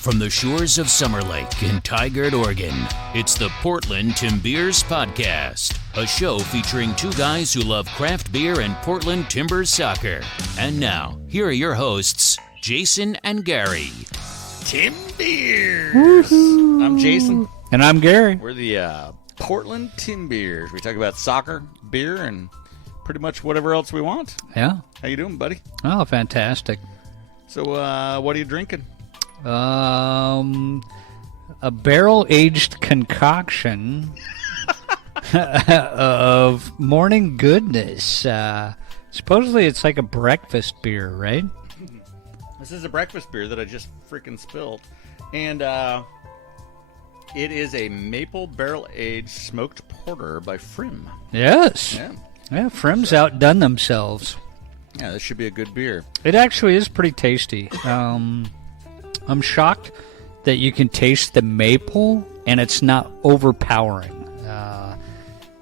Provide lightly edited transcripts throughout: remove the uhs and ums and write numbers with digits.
From the shores of Summer Lake in Tigard, Oregon, it's the Portland Timbers Podcast, a show featuring two guys who love craft beer and Portland Timbers soccer. And now, here are your hosts, Jason and Gary. Timbers! Woo-hoo. I'm Jason. And I'm Gary. We're the Portland Timbers. We talk about soccer, beer, and pretty much whatever else we want. Yeah. How you doing, buddy? Oh, fantastic. So, what are you drinking? A barrel-aged concoction of morning goodness. Supposedly it's like a breakfast beer, right? This is a breakfast beer that I just freaking spilled. And it is a maple barrel-aged smoked porter by Friem. Yes. Yeah, Friem's outdone themselves. Yeah, this should be a good beer. It actually is pretty tasty. I'm shocked that you can taste the maple and it's not overpowering.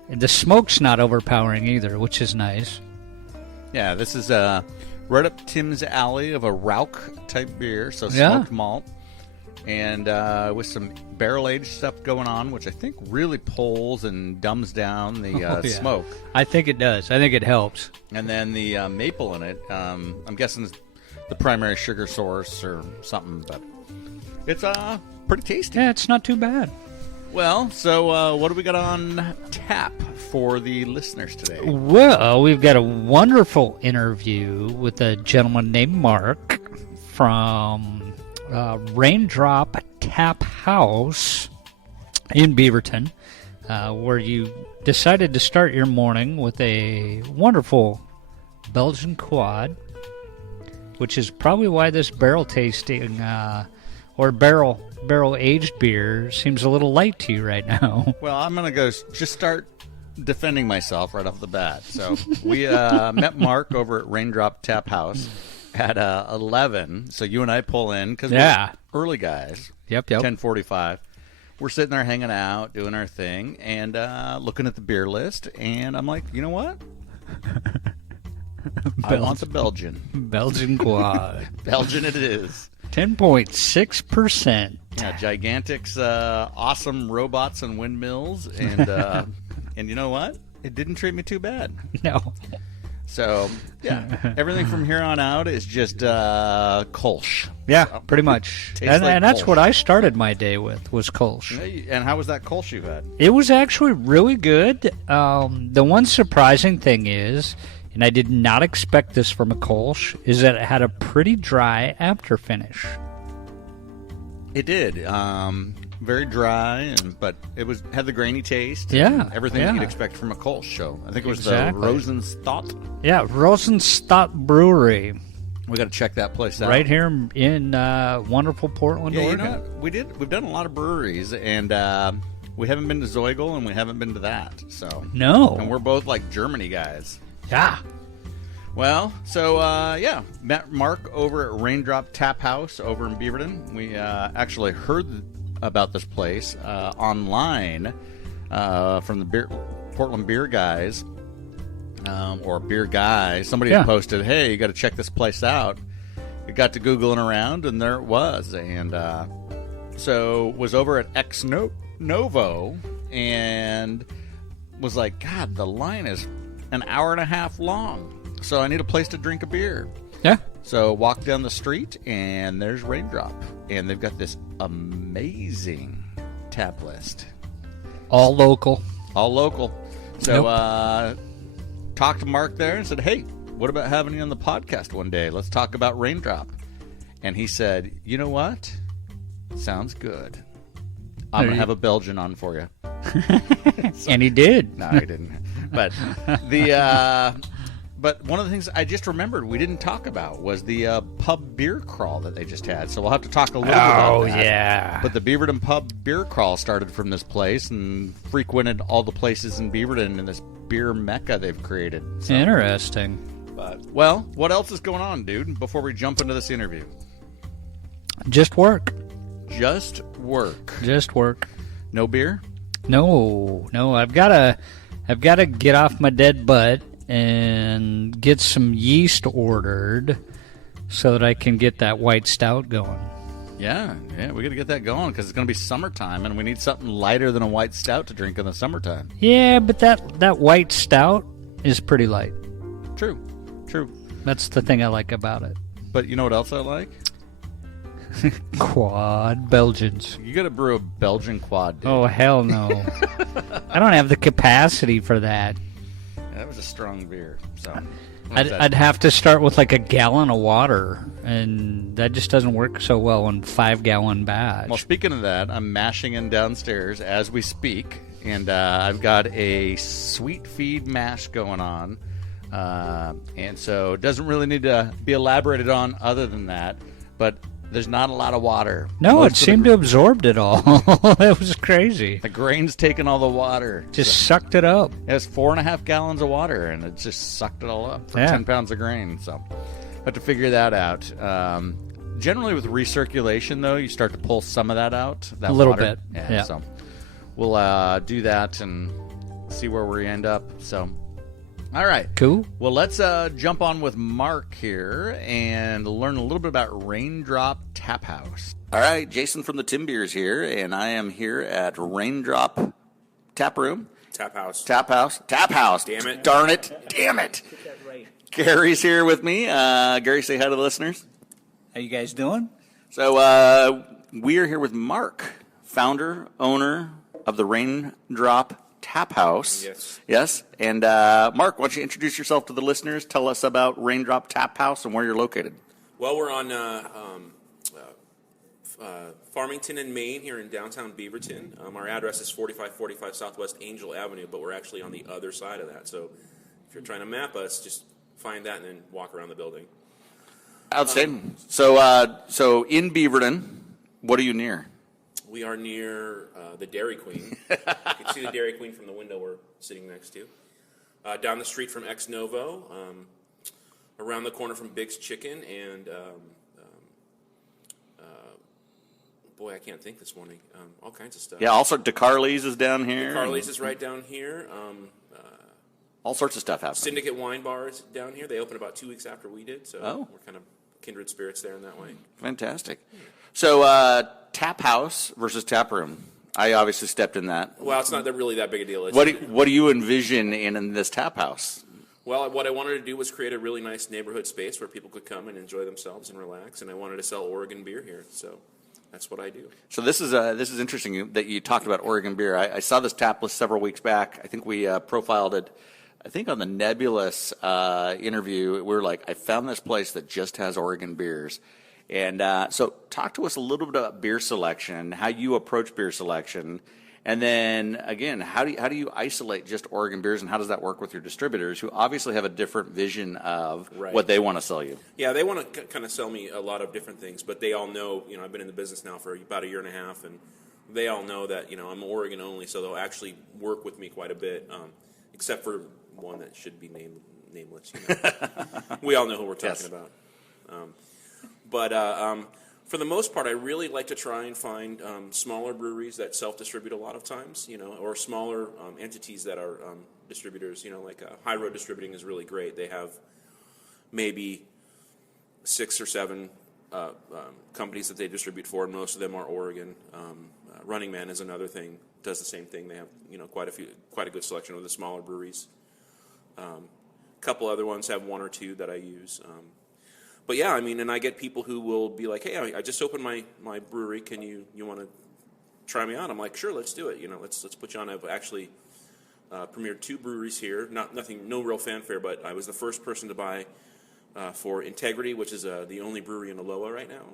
The smoke's not overpowering either, which is nice. Yeah, this is right up Tim's alley of a Rauch type beer, so smoked malt. And with some barrel-aged stuff going on, which I think really pulls and dumbs down the smoke. I think it does. I think it helps. And then the maple in it, I'm guessing is the primary sugar source or something, but it's pretty tasty. Yeah, it's not too bad. Well, so what do we got on tap for the listeners today? Well, we've got a wonderful interview with a gentleman named Mark from Raindrop Tap House in Beaverton, where you decided to start your morning with a wonderful Belgian quad, which is probably why this barrel tasting or barrel aged beer seems a little light to you right now. Well, I'm gonna just start defending myself right off the bat. So we met Mark over at Raindrop Tap House at 11. So you and I pull in because we're early guys. Yep. 10:45. We're sitting there hanging out, doing our thing, and looking at the beer list. And I'm like, you know what? I want the Belgian quad. Belgian it is. 10.6%. Yeah, Gigantics, awesome robots and windmills, and and you know what? It didn't treat me too bad. No. So yeah, everything from here on out is just Kölsch. Yeah, so, pretty much. And that's what I started my day with, was Kölsch. And how was that Kölsch you had? It was actually really good. The one surprising thing is, and I did not expect this from a Kölsch, is that it had a pretty dry after finish. It did. Very dry, but it had the grainy taste. Yeah. Everything you'd expect from a Kölsch. So I think it was the Rosenstadt. Yeah, Rosenstadt Brewery. We got to check that place out. Right here in wonderful Portland, Oregon. You know what? We've done a lot of breweries, and we haven't been to Zeugel, and we haven't been to that. So no. And we're both like Germany guys. Yeah. Well, so, met Mark over at Raindrop Tap House over in Beaverton. We actually heard about this place online from the Portland Beer Guys, or Beer Guy. Somebody had posted, hey, you got to check this place out. We got to Googling around, and there it was. And so was over at Ex Novo and was like, God, the line is an hour and a half long. So I need a place to drink a beer. Yeah. So walk down the street, and there's Raindrop. And they've got this amazing tap list. All local. So talked to Mark there and said, hey, what about having you on the podcast one day? Let's talk about Raindrop. And he said, you know what? Sounds good. I'm going to have a Belgian on for you. And he did. No, he didn't. But but one of the things I just remembered we didn't talk about was the pub beer crawl that they just had. So we'll have to talk a little bit about that. Oh, yeah. But the Beaverton pub beer crawl started from this place and frequented all the places in Beaverton in this beer mecca they've created. So, interesting. But, well, what else is going on, dude, before we jump into this interview? Just work. Just work. No beer? No. I've got to get off my dead butt and get some yeast ordered so that I can get that white stout going. Yeah, we got to get that going because it's going to be summertime, and we need something lighter than a white stout to drink in the summertime. Yeah, but that white stout is pretty light. True. That's the thing I like about it. But you know what else I like? Quad Belgians. You got to brew a Belgian quad, dude. Oh, hell no. I don't have the capacity for that. That was a strong beer, so... I'd have to start with like a gallon of water, and that just doesn't work so well in 5-gallon batch. Well, speaking of that, I'm mashing in downstairs as we speak, and I've got a sweet feed mash going on, and so it doesn't really need to be elaborated on other than that, but there's not a lot of water. No, it seemed to absorb it all. It was crazy. The grain's taking all the water. Just sucked it up. It was 4.5 gallons of water, and it just sucked it all up for 10 pounds of grain. So, have to figure that out. Generally, with recirculation, though, you start to pull some of that out. That a little water. bit. Yeah. So, we'll do that and see where we end up. So, all right. Cool. Well, let's jump on with Mark here and learn a little bit about Raindrop Tap House. All right, Jason from the Tim Beers here, and I am here at Raindrop Tap Room. Tap House. Damn it. Darn it. Gary's here with me. Gary, say hi to the listeners. How you guys doing? So we are here with Mark, founder, owner of the Raindrop Tap House. Yes. And Mark, why don't you introduce yourself to the listeners? Tell us about Raindrop Tap House and where you're located. Well, we're on Farmington and Maine here in downtown Beaverton. Our address is 4545 Southwest Angel Avenue, but we're actually on the other side of that. So if you're trying to map us, just find that and then walk around the building. Outstanding. So in Beaverton, what are you near? We are near the Dairy Queen. You can see the Dairy Queen from the window we're sitting next to. Down the street from Ex Novo, around the corner from Big's Chicken, and boy, I can't think this morning. All kinds of stuff. Yeah, also DeCarli's is down here. DeCarli's is right down here. All sorts of stuff happens. Syndicate Wine Bar is down here. They opened about 2 weeks after we did, so we're kind of kindred spirits there in that way. Fantastic. So tap house versus tap room. I obviously stepped in that. Well, it's not really that big a deal. What do you envision in this tap house? Well, what I wanted to do was create a really nice neighborhood space where people could come and enjoy themselves and relax, and I wanted to sell Oregon beer here, so that's what I do. So this is interesting that you talked about Oregon beer. I saw this tap list several weeks back. I think we profiled it. I think on the Nebulous interview, we were like, I found this place that just has Oregon beers. And so talk to us a little bit about beer selection, how you approach beer selection, and then, again, how do you isolate just Oregon beers, and how does that work with your distributors who obviously have a different vision of what they want to sell you? Yeah, they want to kind of sell me a lot of different things, but they all know, I've been in the business now for about 1.5 years, and they all know that, I'm Oregon only, so they'll actually work with me quite a bit, except for one that should be nameless. We all know who we're talking about. But for the most part, I really like to try and find smaller breweries that self-distribute a lot of times, or smaller entities that are distributors. Like High Road Distributing is really great. They have maybe 6 or 7 companies that they distribute for, and most of them are Oregon. Running Man is another thing, does the same thing. They have quite a good selection of the smaller breweries. A couple other ones have 1 or 2 that I use. But yeah, and I get people who will be like, hey, I just opened my brewery. Can you want to try me out? I'm like, sure, let's do it. Let's put you on. I've actually premiered 2 breweries here. No real fanfare, but I was the first person to buy for Integrity, which is the only brewery in Aloha right now,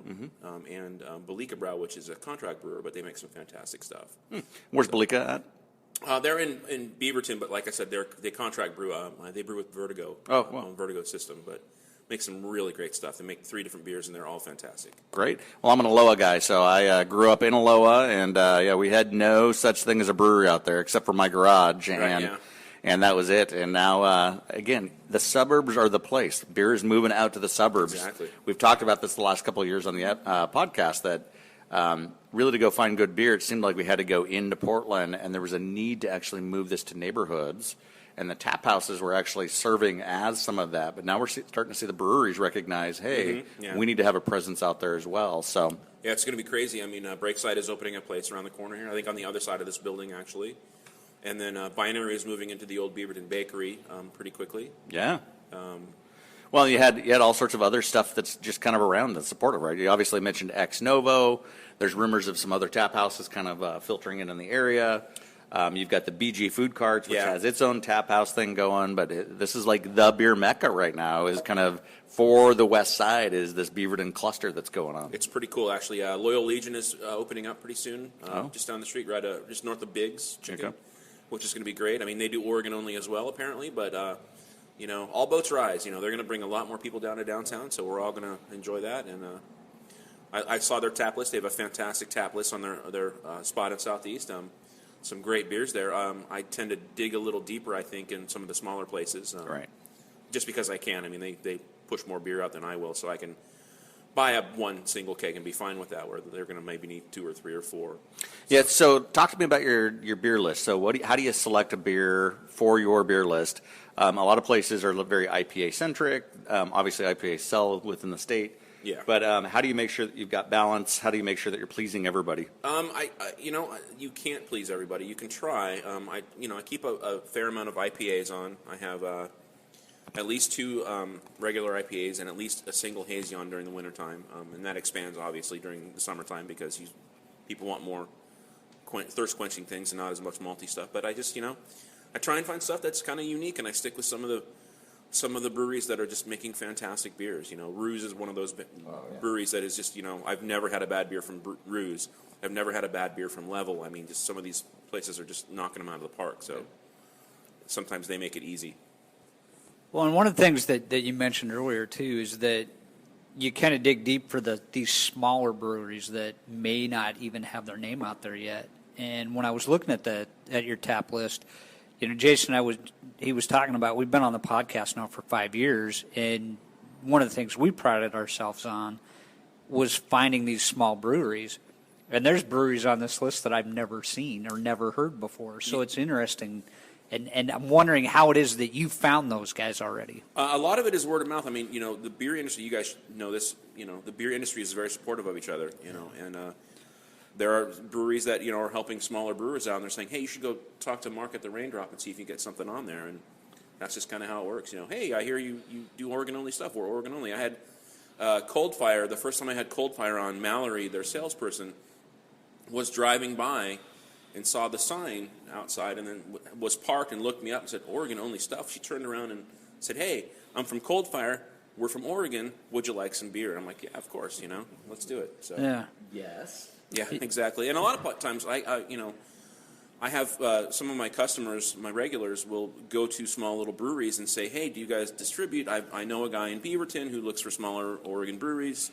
and Belika Brau, which is a contract brewer, but they make some fantastic stuff. Where's Belika at? They're in Beaverton, but like I said, they contract brew. They brew with Vertigo, Vertigo system, but make some really great stuff. They make 3 different beers, and they're all fantastic. Great. Well, I'm an Aloha guy, so I grew up in Aloha, and we had no such thing as a brewery out there except for my garage, and that was it. And now, again, the suburbs are the place. Beer is moving out to the suburbs. Exactly. We've talked about this the last couple of years on the podcast that really to go find good beer, it seemed like we had to go into Portland, and there was a need to actually move this to neighborhoods. and the tap houses were actually serving as some of that. But now we're starting to see the breweries recognize, hey, we need to have a presence out there as well. So yeah, it's going to be crazy. I mean, Breakside is opening a place around the corner here. I think on the other side of this building, actually. And then Binary is moving into the old Beaverton Bakery pretty quickly. Yeah. Well, you had all sorts of other stuff that's just kind of around that's supportive, right? You obviously mentioned Ex Novo. There's rumors of some other tap houses kind of filtering in the area. You've got the BG Food Carts, which has its own tap house thing going. But this is like the beer mecca right now. Is kind of for the west side is this Beaverton cluster that's going on. It's pretty cool, actually. Loyal Legion is opening up pretty soon, just down the street, right, just north of Biggs Chicken, which is going to be great. I mean, they do Oregon only as well, apparently, but. All boats rise. They're going to bring a lot more people down to downtown, so we're all going to enjoy that. And I saw their tap list. They have a fantastic tap list on their spot in Southeast. Some great beers there. I tend to dig a little deeper, I think, in some of the smaller places. Right. Just because I can. I mean, they push more beer out than I will, so I can buy one single keg and be fine with that, where they're going to maybe need 2 or 3 or 4. Yeah, so talk to me about your beer list. So how do you select a beer for your beer list? A lot of places are very IPA-centric. Obviously, IPAs sell within the state. Yeah. But how do you make sure that you've got balance? How do you make sure that you're pleasing everybody? You can't please everybody. You can try. I keep a fair amount of IPAs on. I have at least 2 regular IPAs and at least a single hazy on during the wintertime. And that expands, obviously, during the summertime because people want more thirst-quenching things and not as much malty stuff. But I just, I try and find stuff that's kind of unique, and I stick with some of the breweries that are just making fantastic beers. Ruse is one of those breweries that is just, I've never had a bad beer from Ruse. I've never had a bad beer from Level. I mean, just some of these places are just knocking them out of the park. So sometimes they make it easy. Well, and one of the things that you mentioned earlier, too, is that you kind of dig deep for these smaller breweries that may not even have their name out there yet. And when I was looking at your tap list, Jason, he was talking about, we've been on the podcast now for 5 years, and one of the things we prided ourselves on was finding these small breweries. And there's breweries on this list that I've never seen or never heard before. So it's interesting. And I'm wondering how it is that you found those guys already. A lot of it is word of mouth. I mean, the beer industry, you guys know this, the beer industry is very supportive of each other, and there are breweries that, are helping smaller brewers out, and they're saying, hey, you should go talk to Mark at the Raindrop and see if you get something on there. And that's just kind of how it works. Hey, I hear you do Oregon-only stuff. We're Oregon-only. I had Cold Fire. The first time I had Cold Fire on, Mallory, their salesperson, was driving by and saw the sign outside and then was parked and looked me up and said, Oregon-only stuff. She turned around and said, hey, I'm from Cold Fire. We're from Oregon. Would you like some beer? And I'm like, yeah, of course, let's do it. So yeah. Yes. Yeah, exactly. And a lot of times, I have some of my customers, my regulars, will go to small little breweries and say, hey, do you guys distribute? I know a guy in Beaverton who looks for smaller Oregon breweries.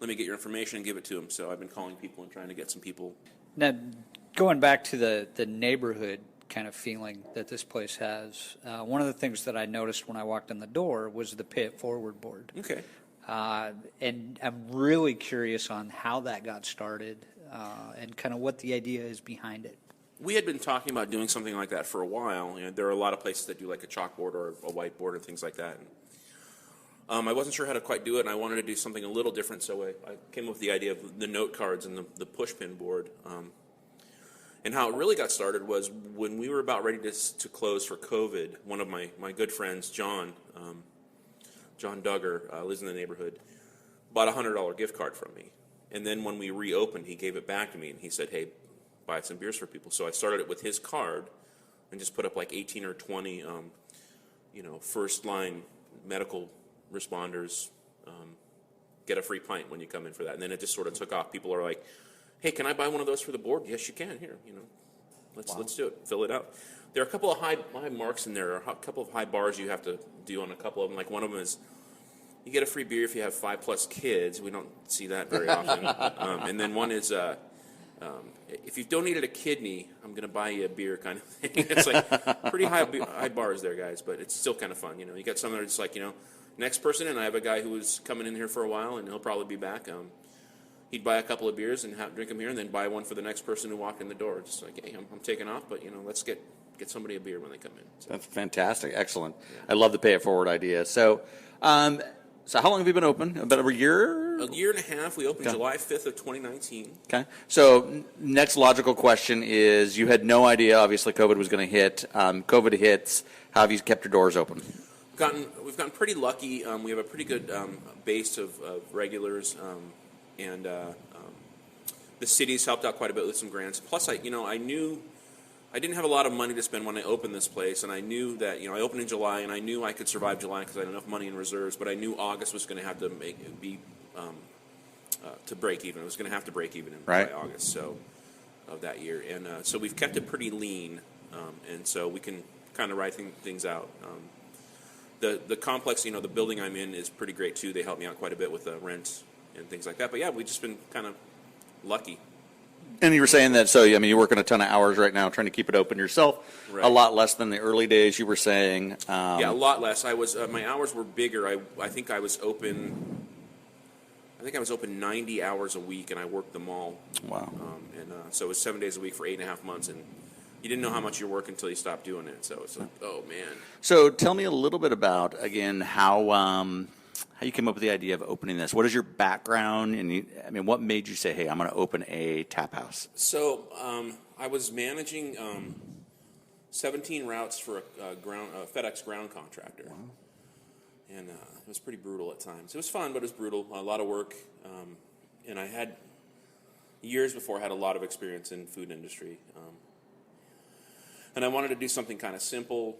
Let me get your information and give it to him. So I've been calling people and trying to get some people. Now, going back to the neighborhood kind of feeling that this place has, one of the things that I noticed when I walked in the door was the Pay It Forward board. Okay. And I'm really curious on how that got started and kind of what the idea is behind it. We had been talking about doing something like that for a while. There are a lot of places that do like a chalkboard or a whiteboard and things like that. And, I wasn't sure how to quite do it, and I wanted to do something a little different, so I came up with the idea of the note cards and the pushpin board. And how it really got started was when we were about ready to close for COVID, one of my good friends, John Duggar, lives in the neighborhood, bought a $100 gift card from me. And then when we reopened, he gave it back to me, and he said, hey, buy some beers for people. So I started it with his card and just put up like 18 or 20, first-line medical responders, get a free pint when you come in for that. And then it just sort of took off. People are like, hey, can I buy one of those for the board? Yes, you can. Here, let's do it. Fill it out. There are a couple of high marks in there, a couple of high bars you have to do on a couple of them. Like one of them is you get a free beer if you have 5+ kids. We don't see that very often. And then one is if you've donated a kidney, I'm going to buy you a beer kind of thing. It's like pretty high bars there, guys, but it's still kind of fun. You got some that are just like, next person, and I have a guy who was coming in here for a while, and he'll probably be back. he'd buy a couple of beers and drink them here, and then buy one for the next person who walked in the door. Just like, hey, I'm taking off, but let's get somebody a beer when they come in. So. That's fantastic, excellent. Yeah. I love the pay it forward idea. So, so how long have you been open? About a year? A year and a half. We opened July 5th of 2019. Okay. So next logical question is: you had no idea, obviously, COVID was going to hit. COVID hits. How have you kept your doors open? We've gotten pretty lucky. We have a pretty good base of regulars, and the city's helped out quite a bit with some grants. Plus, I knew I didn't have a lot of money to spend when I opened this place, and I knew that I opened in July, and I knew I could survive July because I had enough money in reserves. But I knew August was going to have to to break even. It was going to have to break even by August of that year, and so we've kept it pretty lean, and so we can kind of ride things out. The complex, the building I'm in is pretty great too. They help me out quite a bit with the rent and things like that. But yeah, we've just been kind of lucky. And you were saying that, so you're working a ton of hours right now trying to keep it open yourself. Right. A lot less than the early days. You were saying. Yeah, a lot less. I was my hours were bigger. I think I was open. I think I was open 90 hours a week, and I worked them all. Wow. So it was 7 days a week for 8.5 months, and you didn't know how much you work until you stopped doing it. So it's like, oh man. So tell me a little bit about again how you came up with the idea of opening this. What is your background? And what made you say, hey, I'm going to open a tap house? So I was managing 17 routes for a FedEx ground contractor. Wow. And it was pretty brutal at times. It was fun, but it was brutal. A lot of work. And I had, years before, had a lot of experience in food industry. And I wanted to do something kind of simple,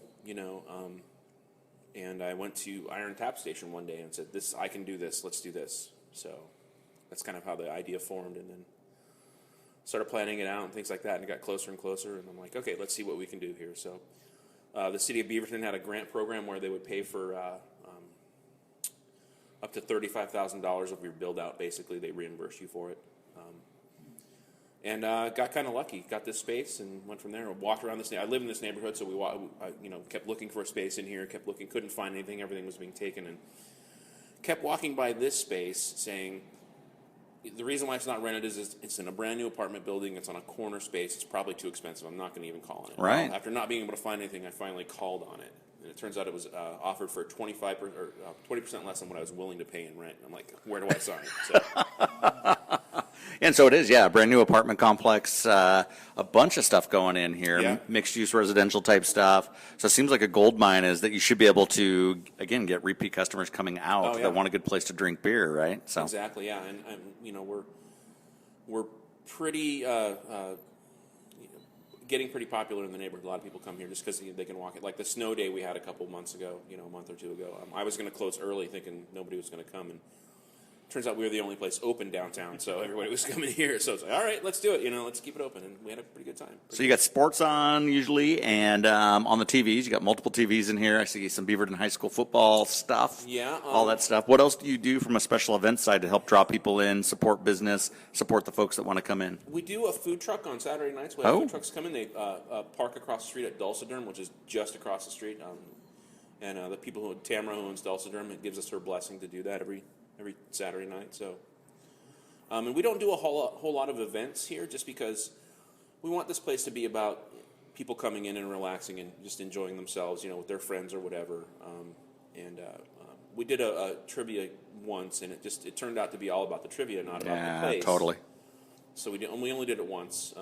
and I went to Iron Tap Station one day and said, I can do this, let's do this. So that's kind of how the idea formed, and then started planning it out and things like that, and it got closer and closer, and I'm like, okay, let's see what we can do here. So the city of Beaverton had a grant program where they would pay for up to $35,000 of your build-out, basically. They reimburse you for it. And got kind of lucky. Got this space and went from there. Walked around this. I live in this neighborhood, so we kept looking for a space in here. Kept looking, couldn't find anything. Everything was being taken, and kept walking by this space, saying, the reason why it's not rented is it's in a brand new apartment building. It's on a corner space. It's probably too expensive. I'm not going to even call on it. Right. After not being able to find anything, I finally called on it, and it turns out it was offered for 20% less than what I was willing to pay in rent. I'm like, where do I sign? So. And so it is, yeah, a brand new apartment complex, a bunch of stuff going in here, mixed-use residential type stuff. So it seems like a gold mine is that you should be able to, again, get repeat customers coming out that want a good place to drink beer, right? So exactly, yeah, and we're pretty getting pretty popular in the neighborhood. A lot of people come here just because they can walk it. Like the snow day we had a couple months ago, a month or two ago. I was going to close early, thinking nobody was going to come, and turns out we were the only place open downtown, so everybody was coming here. So it's like, all right, let's do it. Let's keep it open, and we had a pretty good time. So you got sports on usually, and on the TVs, you got multiple TVs in here. I see some Beaverton High School football stuff. Yeah, all that stuff. What else do you do from a special event side to help draw people in, support business, support the folks that want to come in? We do a food truck on Saturday nights. We have food trucks come in. They park across the street at Dulciderm, which is just across the street. And the people Tamara, who owns Dulciderm, it gives us her blessing to do that every Saturday night. So. And we don't do a whole lot of events here just because we want this place to be about people coming in and relaxing and just enjoying themselves, with their friends or whatever. We did a trivia once, and it turned out to be all about the trivia, not about the place. Yeah, totally. So we only did it once.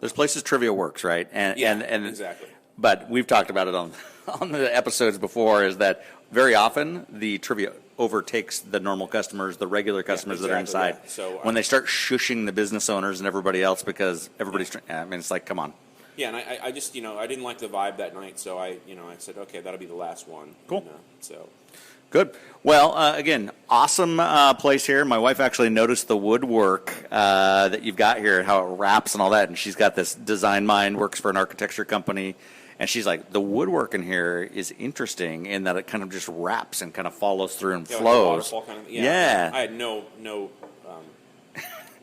There's places trivia works, right? And exactly. But we've talked about it on the episodes before, is that very often the trivia overtakes the normal customers, the regular customers that are inside. Yeah. So when they start shushing the business owners and everybody else because everybody's, it's like, come on. Yeah, and I just, I didn't like the vibe that night, so I said, okay, that'll be the last one. Cool. And, good. Well, again, awesome place here. My wife actually noticed the woodwork that you've got here, how it wraps and all that, and she's got this design mind, works for an architecture company. And she's like, the woodwork in here is interesting in that it kind of just wraps and kind of follows through and flows. Like I had no.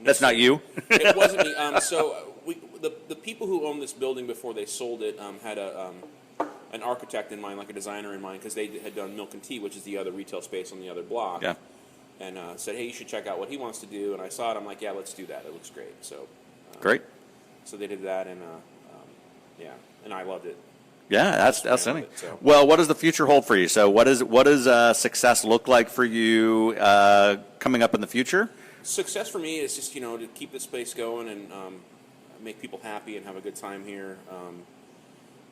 That's not you. It wasn't me. So the people who owned this building before they sold it had an architect in mind, like a designer in mind, because they had done Milk and Tea, which is the other retail space on the other block. Yeah. and said, hey, you should check out what he wants to do. And I saw it. I'm like, yeah, let's do that. It looks great. So Great. So they did that, and yeah, and I loved it. Yeah, that's outstanding. So. Well, what does the future hold for you? So what does success look like for you coming up in the future? Success for me is just, to keep this place going and make people happy and have a good time here.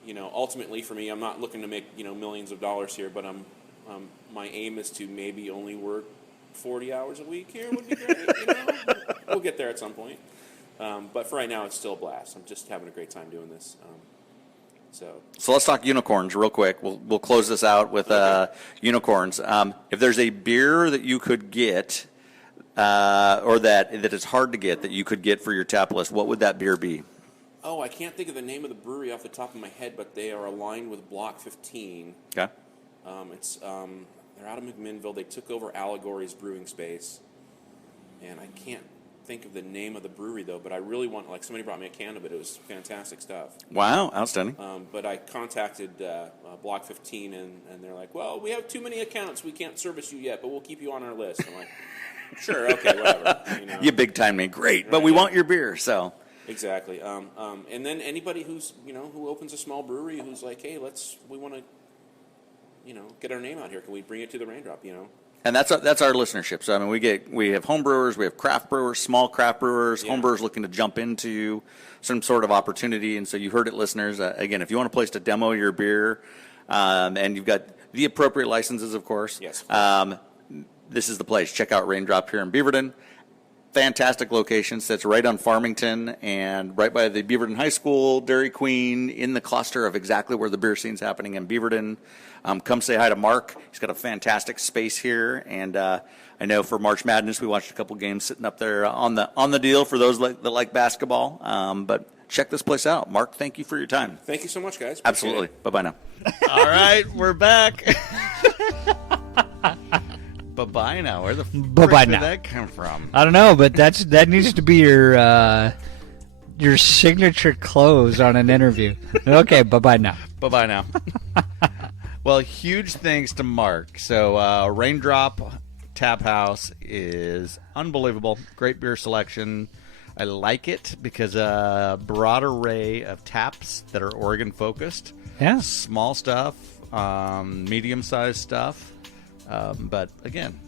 Ultimately for me, I'm not looking to make, millions of dollars here, but my aim is to maybe only work 40 hours a week here would be great. We'll get there at some point. But for right now, it's still a blast. I'm just having a great time doing this. So let's talk unicorns real quick. We'll close this out with unicorns. If there's a beer that you could get, or that is hard to get that you could get for your tap list, what would that beer be? Oh, I can't think of the name of the brewery off the top of my head, but they are aligned with Block 15. Okay. They're out of McMinnville. They took over Allegory's brewing space, and I can't think of the name of the brewery though, but I really want, somebody brought me a can of it. It was fantastic stuff. Wow, outstanding. But I contacted Block 15 and they're like, well, we have too many accounts. We can't service you yet, but we'll keep you on our list. I'm like, sure, okay, whatever. You big time me, great, but we want your beer, so. Exactly. And then anybody who's, who opens a small brewery who's like, hey, we want to, get our name out here. Can we bring it to the Raindrop, And that's our listenership. So I mean, we have home brewers, we have craft brewers, small craft brewers, home brewers looking to jump into some sort of opportunity. And so you heard it, listeners. Again, if you want a place to demo your beer, and you've got the appropriate licenses, of course. Yes. This is the place. Check out Raindrop here in Beaverton. Fantastic location. Sits right on Farmington and right by the Beaverton High School, Dairy Queen, in the cluster of exactly where the beer scene's happening in Beaverton. Come say hi to Mark. He's got a fantastic space here, and I know for March Madness we watched a couple games sitting up there on the deal for those that like basketball. But check this place out. Mark, thank you for your time. Thank you so much, guys. Appreciate Absolutely. it. Bye-bye now. All right, we're back. Bye-bye now. Where the Bye-bye frick now. did that come from? I don't know, but that needs to be your signature close on an interview. Okay, bye-bye now. Bye-bye now. Well, huge thanks to Mark. So Raindrop Tap House is unbelievable. Great beer selection. I like it because a broad array of taps that are Oregon-focused. Yeah. Small stuff, medium-sized stuff. But again,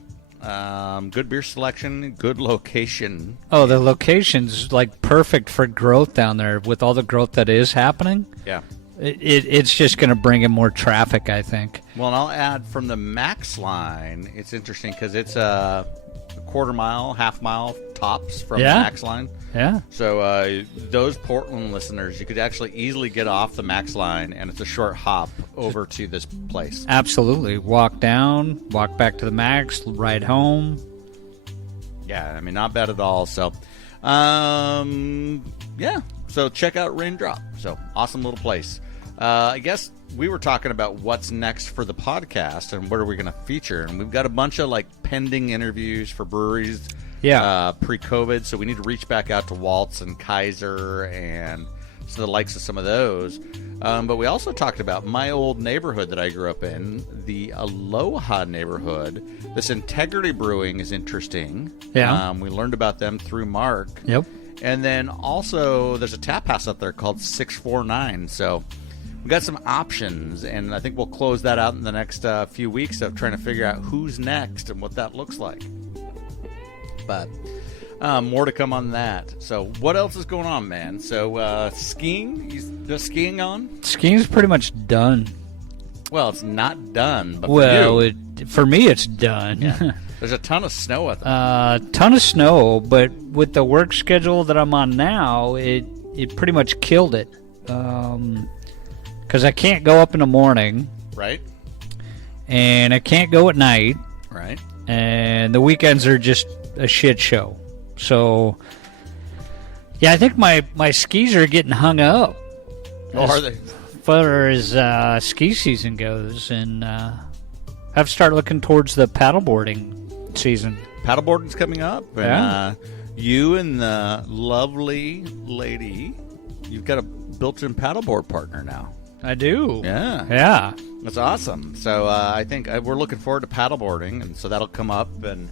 good beer selection, good location. Oh, the location's perfect for growth down there with all the growth that is happening. Yeah. It's just going to bring in more traffic, I think. Well, and I'll add from the Max line, it's interesting because it's a quarter mile, half mile tops from the Max line. Yeah. So those Portland listeners, you could actually easily get off the Max line, and it's a short hop over to this place. Absolutely. Walk down, walk back to the Max, ride home. Yeah, I mean, not bad at all. So, yeah. So check out Raindrop. So awesome little place. I guess we were talking about what's next for the podcast and what are we going to feature. And we've got a bunch of pending interviews for breweries pre-COVID. So we need to reach back out to Waltz and Kaiser and so the likes of some of those. But we also talked about my old neighborhood that I grew up in, the Aloha neighborhood. This Integrity Brewing is interesting. Yeah. We learned about them through Mark. Yep. And then also there's a tap house up there called 649. So we've got some options, and I think we'll close that out in the next few weeks of trying to figure out who's next and what that looks like. But more to come on that. So what else is going on, man? So skiing? You just skiing on? Skiing's pretty much done. Well, it's not done, but For me, it's done. Yeah. There's a ton of snow at ton of snow, but with the work schedule that I'm on now, it pretty much killed it. Because I can't go up in the morning. Right. And I can't go at night. Right. And the weekends are just a shit show. So, yeah, I think my skis are getting hung up. Oh, are they? As far as ski season goes. And I have to start looking towards the paddleboarding season. Paddleboarding's coming up. And, you and the lovely lady, you've got a built-in paddleboard partner now. I do. Yeah. Yeah. That's awesome. So I think we're looking forward to paddleboarding, and so that'll come up. And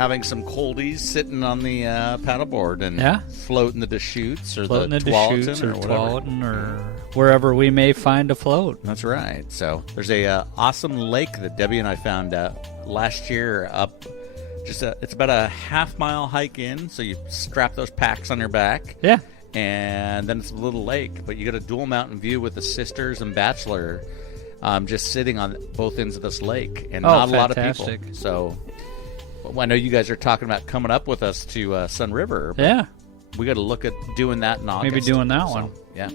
having some coldies sitting on the paddleboard and floating the Deschutes or floating the Tualatin or whatever. Tualatin or wherever we may find a float. That's right. So there's a awesome lake that Debbie and I found last year up. It's about a half-mile hike in, so you strap those packs on your back. Yeah. And then it's a little lake, but you get a dual mountain view with the Sisters and Bachelor just sitting on both ends of this lake, and not a lot of people. So I know you guys are talking about coming up with us to Sun River. Yeah. We got to look at doing that in August. Maybe doing that one. Yeah.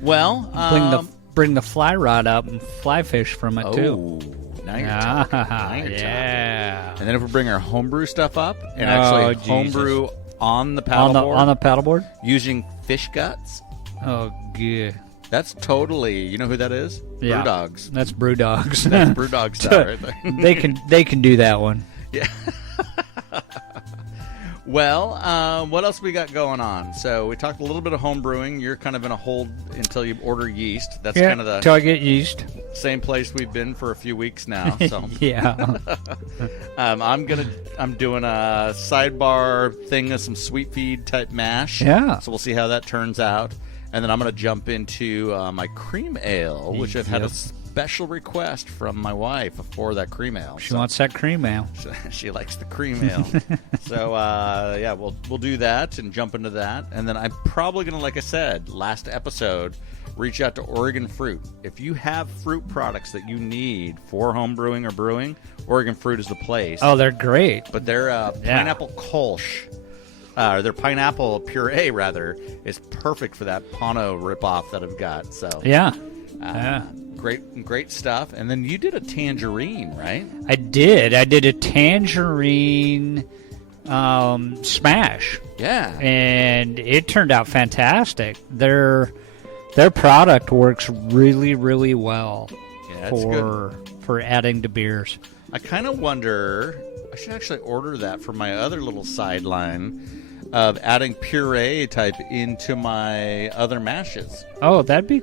Well, bring the fly rod up and fly fish from it too. Now you're talking. Yeah. And then if we bring our homebrew stuff up and actually homebrew on the paddleboard. On the paddleboard? Using fish guts. Oh, good. That's totally, you know who that is? Yeah. Brewdogs. That's Brewdogs. That's Brewdog style right there. They can do that one. Yeah. Well, what else we got going on? So we talked a little bit of home brewing. You're kind of in a hold until you order yeast. That's kind of the until I get yeast. Same place we've been for a few weeks now. So yeah. I'm doing a sidebar thing of some sweet feed type mash. Yeah. So we'll see how that turns out. And then I'm going to jump into my cream ale, which I've had a special request from my wife for that cream ale. She wants that cream ale. She likes the cream ale. So, yeah, we'll do that and jump into that. And then I'm probably going to, like I said, last episode, reach out to Oregon Fruit. If you have fruit products that you need for home brewing or brewing, Oregon Fruit is the place. Oh, they're great. But their pineapple Kolsch, their pineapple puree, rather, is perfect for that Pano ripoff that I've got. So yeah. Great stuff. And then you did a tangerine, right? I did a tangerine smash. Yeah. And it turned out fantastic. Their product works really, really well for adding to beers. I kind of wonder, I should actually order that for my other little sideline of adding puree type into my other mashes. Oh, that would be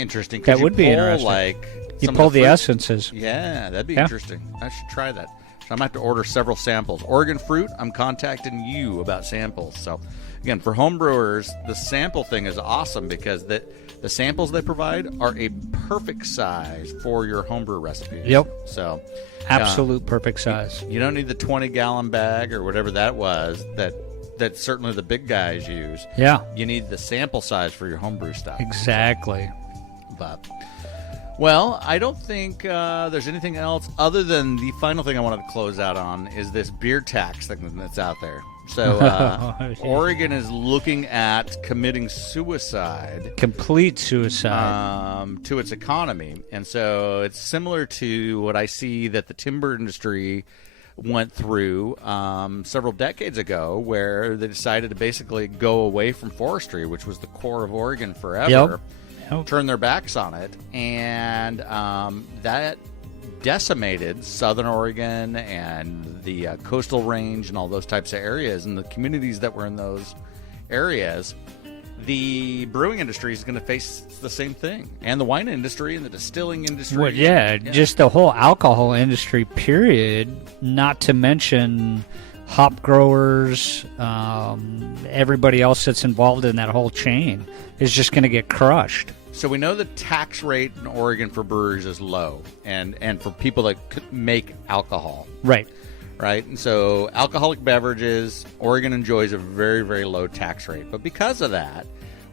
interesting. That would be interesting. You pull the essences. Yeah, that'd be interesting. I should try that. So I'm going to have to order several samples. Oregon Fruit, I'm contacting you about samples. So, again, for home brewers, the sample thing is awesome because the samples they provide are a perfect size for your homebrew recipes. Yep. So, absolute perfect size. You don't need the 20-gallon bag or whatever that was that certainly the big guys use. Yeah. You need the sample size for your homebrew stuff. Exactly. But, well, I don't think there's anything else other than the final thing I wanted to close out on is this beer tax thing that's out there. So Oregon is looking at committing suicide. Complete suicide. To its economy. And so it's similar to what I see that the timber industry went through several decades ago, where they decided to basically go away from forestry, which was the core of Oregon forever, turn their backs on it, and that decimated southern Oregon and the coastal range and all those types of areas, and the communities that were in those areas. The brewing industry is going to face the same thing, and the wine industry and the distilling industry. Well, just the whole alcohol industry, period, not to mention hop growers, everybody else that's involved in that whole chain is just going to get crushed. So we know the tax rate in Oregon for breweries is low, and for people that make alcohol. Right. Right? And so alcoholic beverages, Oregon enjoys a very, very low tax rate. But because of that,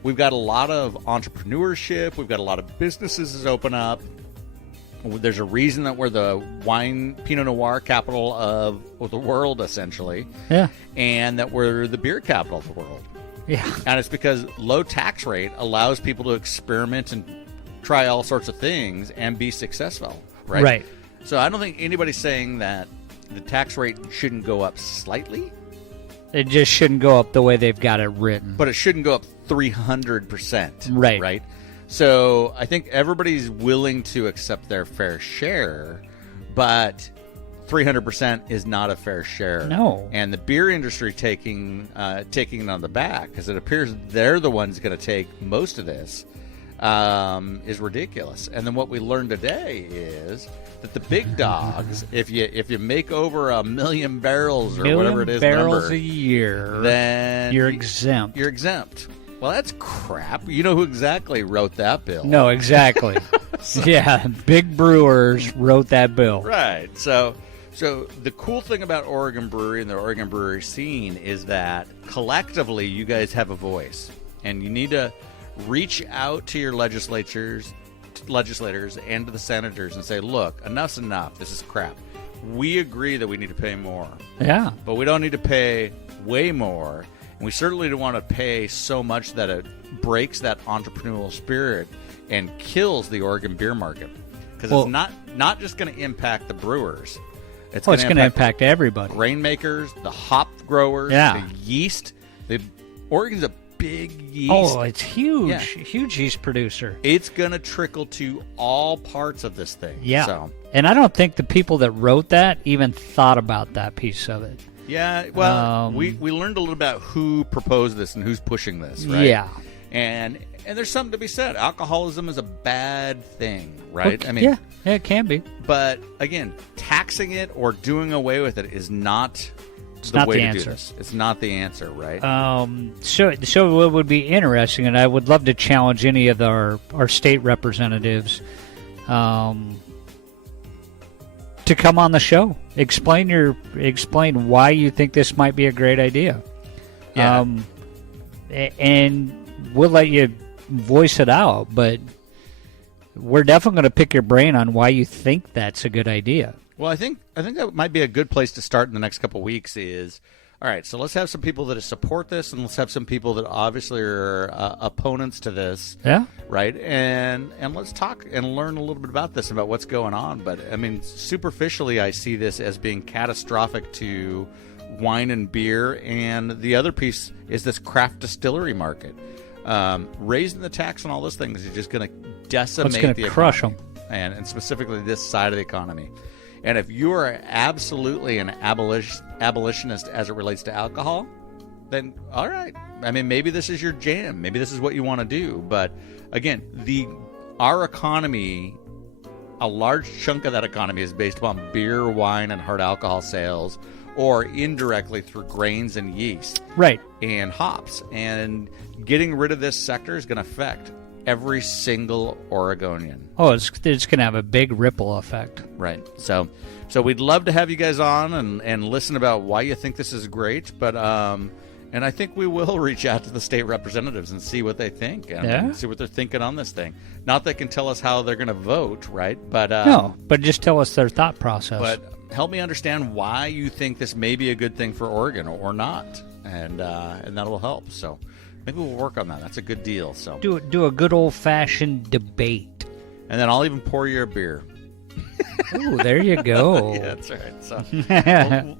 we've got a lot of entrepreneurship. We've got a lot of businesses that open up. There's a reason that we're the wine Pinot Noir capital of the world, essentially. Yeah. And that we're the beer capital of the world. Yeah. And it's because low tax rate allows people to experiment and try all sorts of things and be successful. Right? Right. So I don't think anybody's saying that the tax rate shouldn't go up slightly. It just shouldn't go up the way they've got it written. But it shouldn't go up 300%. Right. Right? So I think everybody's willing to accept their fair share, but 300% is not a fair share. No. And the beer industry taking it on the back, because it appears they're the ones going to take most of this. is ridiculous. And then what we learned today is that the big dogs, if you make over 1 million barrels or whatever it is, barrels a year, then you're exempt. You're exempt. Well, that's crap. You know who exactly wrote that bill? No, exactly. Yeah, big brewers wrote that bill. Right. So the cool thing about Oregon Brewery and the Oregon Brewery scene is that collectively you guys have a voice, and you need to reach out to your legislators and to the senators and say, look, enough's enough. This is crap. We agree that we need to pay more. Yeah. But we don't need to pay way more. And we certainly don't want to pay so much that it breaks that entrepreneurial spirit and kills the Oregon beer market. Because it's not just going to impact the brewers. It's going to impact everybody. Grain makers, the hop growers, the yeast. Oregon's a big yeast. Oh, it's huge. Yeah. Huge yeast producer. It's going to trickle to all parts of this thing. Yeah. So. And I don't think the people that wrote that even thought about that piece of it. Yeah, well, we learned a little about who proposed this and who's pushing this, right? Yeah. And there's something to be said. Alcoholism is a bad thing, right? Okay. I mean, yeah, it can be. But again, taxing it or doing away with it is not the way to do this. It's not the answer, right? So what would be interesting, and I would love to challenge any of our state representatives to come on the show. Explain why you think this might be a great idea. Yeah. And we'll let you voice it out, but we're definitely going to pick your brain on why you think that's a good idea. Well, I think that might be a good place to start in the next couple of weeks is, all right, so let's have some people that support this, and let's have some people that obviously are opponents to this. Yeah. Right? And let's talk and learn a little bit about this, about what's going on. But, I mean, superficially, I see this as being catastrophic to wine and beer. And the other piece is this craft distillery market. Raising the tax on all those things is just going to decimate the economy. Crush them. And specifically this side of the economy. And if you are absolutely an abolitionist as it relates to alcohol, then all right. I mean, maybe this is your jam. Maybe this is what you want to do. But again, our economy, a large chunk of that economy is based upon beer, wine, and hard alcohol sales, or indirectly through grains and yeast, right, and hops. And getting rid of this sector is going to affect every single Oregonian. Oh, it's going to have a big ripple effect. Right. So we'd love to have you guys on and listen about why you think this is great. But and I think we will reach out to the state representatives and see what they think and see what they're thinking on this thing. Not that they can tell us how they're going to vote, right? But no, but just tell us their thought process. But help me understand why you think this may be a good thing for Oregon or not, and that'll help. So. Maybe we'll work on that. That's a good deal. So do a good old-fashioned debate. And then I'll even pour you a beer. Ooh, there you go. Yeah, that's right. So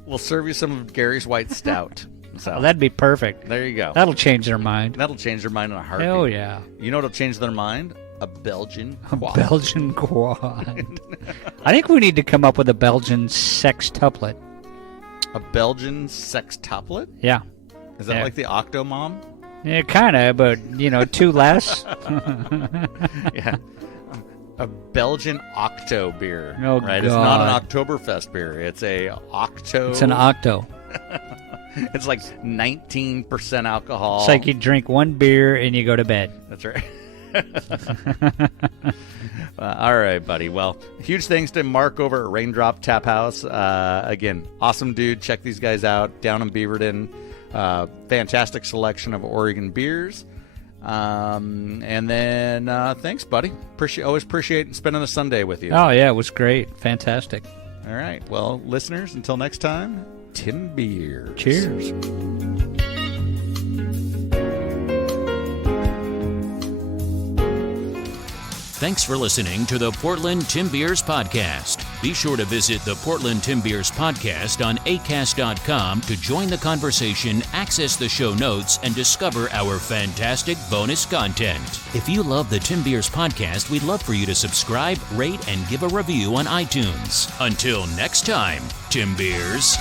we'll serve you some of Gary's White Stout. So that'd be perfect. There you go. That'll change their mind. That'll change their mind in a heartbeat. Oh, yeah. You know what'll change their mind? A Belgian quad. A Belgian quad. I think we need to come up with a Belgian sextuplet. A Belgian sextuplet? Yeah. Is that like the Octomom? Yeah, kind of, but, two less. Yeah. A Belgian Octo beer. Oh, right? God. It's not an Oktoberfest beer. It's a Octo. It's an Octo. It's like 19% alcohol. It's like you drink one beer and you go to bed. That's right. All right, buddy. Well, huge thanks to Mark over at Raindrop Tap House. Again, awesome dude. Check these guys out down in Beaverton. Fantastic selection of Oregon beers. And then thanks, buddy. Always appreciate spending a Sunday with you. Oh, yeah, it was great. Fantastic. All right. Well, listeners, until next time, Tim Beers. Cheers. Thanks for listening to the Portland Tim Beers Podcast. Be sure to visit the Portland Tim Beers Podcast on acast.com to join the conversation, access the show notes, and discover our fantastic bonus content. If you love the Tim Beers Podcast, we'd love for you to subscribe, rate, and give a review on iTunes. Until next time, Tim Beers.